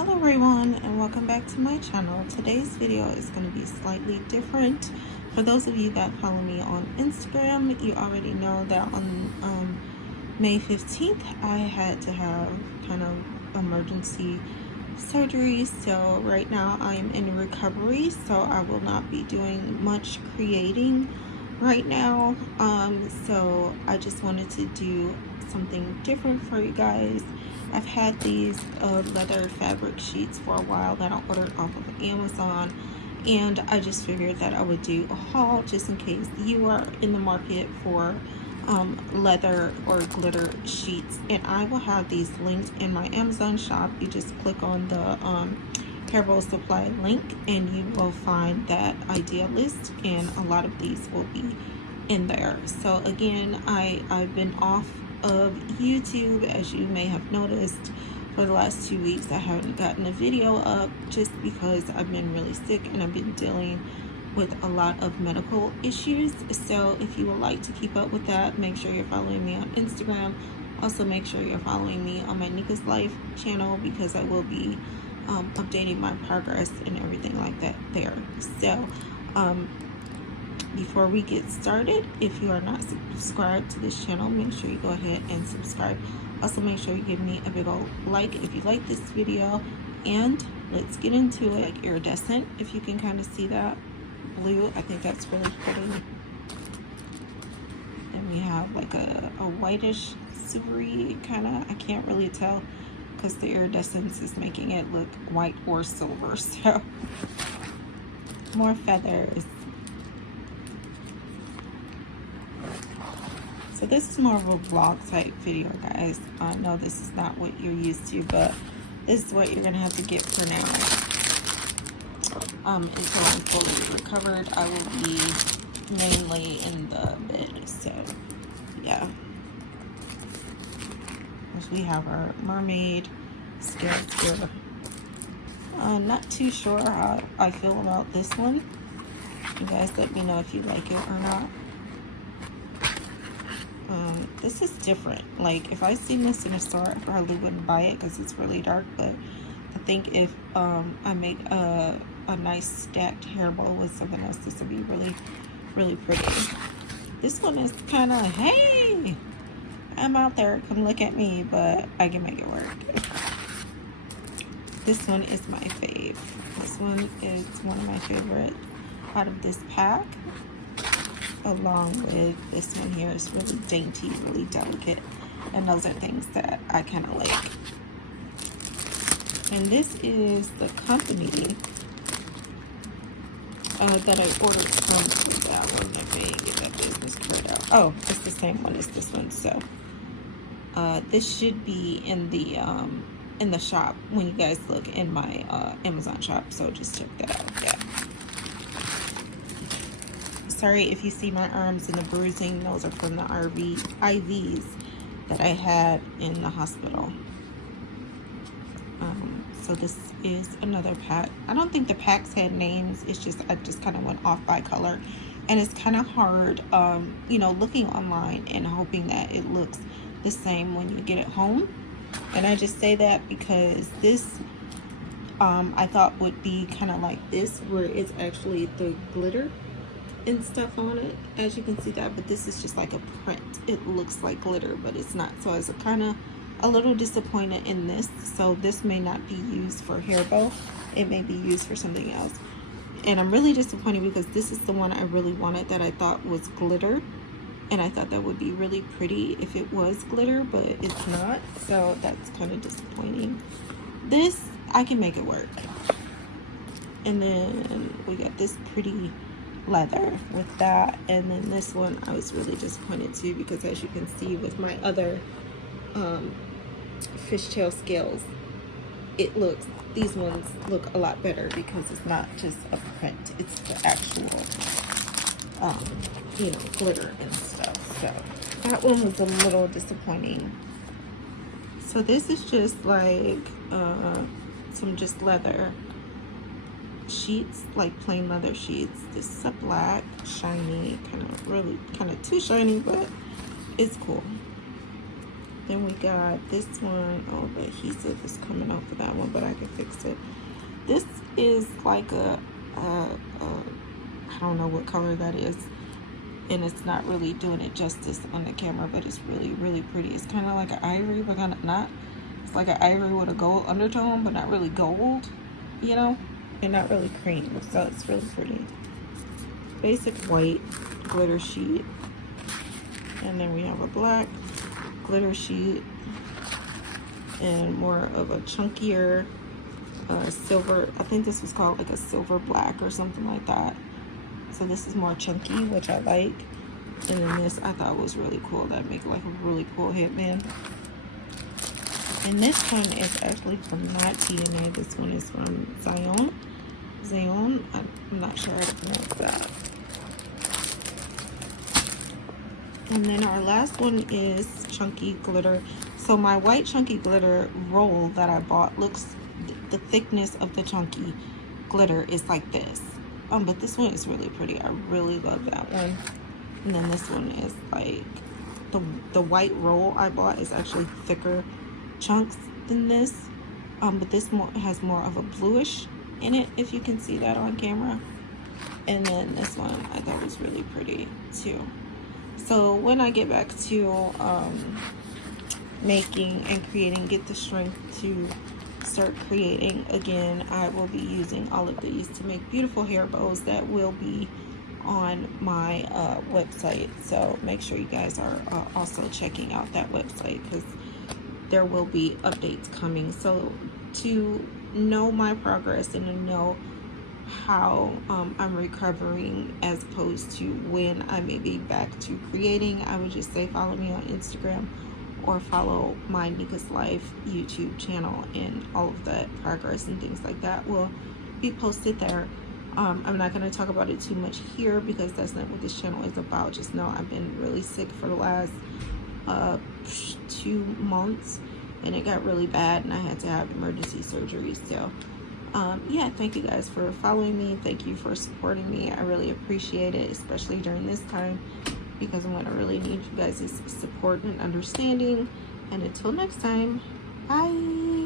Hello everyone, and welcome back to my channel. Today's video is going to be slightly different. For those of you that follow me on Instagram, you already know that on May 15th I had to have kind of emergency surgery. So right now I am in recovery, so I will not be doing much creating right now. So I just wanted to do something different for you guys. I've had these leather fabric sheets for a while that I ordered off of Amazon, and I just figured that I would do a haul just in case you are in the market for leather or glitter sheets. And I will have these linked in my Amazon shop. You just click on the Hairball Supply link and you will find that idea list, and a lot of these will be in there. So again, I've been off of YouTube, as you may have noticed. For the last 2 weeks I haven't gotten a video up just because I've been really sick and I've been dealing with a lot of medical issues. So if you would like to keep up with that, make sure you're following me on Instagram. Also make sure you're following me on my Nika's Life channel, because I will be updating my progress and everything like that there. So before we get started, if you are not subscribed to this channel, make sure you go ahead and subscribe. Also make sure you give me a big old like if you like this video, and let's get into it. Like iridescent, if you can kind of see that blue, I think that's really pretty. And we have like a whitish silvery kind of, I can't really tell because the iridescence is making it look white or silver. So more feathers. So this is more of a vlog type video, guys. I know this is not what you're used to, but this is what you're gonna have to get for now. Until I'm fully recovered, I will be mainly in the bed. So yeah. As we have our mermaid scales here. Not too sure how I feel about this one. You guys let me know if you like it or not. This is different. Like, if I seen this in a store, I probably wouldn't buy it because it's really dark. But I think if I make a nice stacked hairball with something else, this would be really, really pretty. This one is kind of, hey, I'm out there, come look at me, but I can make it work. This one is my fave. This one is one of my favorites out of this pack. Along with this one here, is really dainty, really delicate, and those are things that I kind of like. And this is the company that I ordered from. That one, let me get that business card out. Oh, it's the same one as this one. So this should be in the shop when you guys look in my Amazon shop. So just check that out. Yeah. Sorry if you see my arms and the bruising. Those are from the IVs that I had in the hospital. So this is another pack. I don't think the packs had names. It's just, I just kind of went off by color. And it's kind of hard, you know, looking online and hoping that it looks the same when you get it home. And I just say that because this, I thought would be kind of like this, where it's actually the glitter and stuff on it, as you can see that, but this is just like a print. It looks like glitter, but it's not. So I was kind of a little disappointed in this. So this may not be used for hairball, it may be used for something else, and I'm really disappointed because this is the one I really wanted, that I thought was glitter, and I thought that would be really pretty if it was glitter, but it's not. So that's kind of disappointing. This, I can make it work. And then we got this pretty leather with that, and then this one I was really disappointed too, because as you can see with my other fishtail scales, it looks, these ones look a lot better because it's not just a print, it's the actual you know, glitter and stuff. So that one was a little disappointing. So this is just like some just leather sheets, like plain leather sheets. This is a black, shiny, kind of too shiny, but it's cool. Then we got this one. Oh, the adhesive is coming off of that one, but I can fix it. This is like a I don't know what color that is, and it's not really doing it justice on the camera, but it's really, really pretty. It's kind of like an ivory, but kind of not. It's like an ivory with a gold undertone, but not really gold, you know, and not really cream. So it's really pretty. Basic white glitter sheet, and then we have a black glitter sheet, and more of a chunkier silver. I think this was called like a silver black or something like that. So this is more chunky, which I like. And then this I thought was really cool. That make like a really cool headband. And this one is actually from not TNA. This one is from Zion. Zion. I'm not sure how to pronounce that. And then our last one is chunky glitter. So my white chunky glitter roll that I bought looks, the thickness of the chunky glitter is like this. But this one is really pretty. I really love that one. And then this one is like, the white roll I bought is actually thicker chunks than this. But this has more of a bluish in it, if you can see that on camera. And then this one I thought was really pretty too. So when I get back to making and creating, get the strength to start creating again, I will be using all of these to make beautiful hair bows that will be on my website. So make sure you guys are also checking out that website, because there will be updates coming. So to know my progress and to know how I'm recovering, as opposed to when I may be back to creating, I would just say follow me on Instagram or follow my Nika's Life YouTube channel, and all of that progress and things like that will be posted there. I'm not going to talk about it too much here because that's not what this channel is about. Just know I've been really sick for the last 2 months, and it got really bad and I had to have emergency surgery. So yeah, thank you guys for following me. Thank you for supporting me. I really appreciate it, especially during this time, because I'm going to really need you guys' support and understanding. And until next time, bye.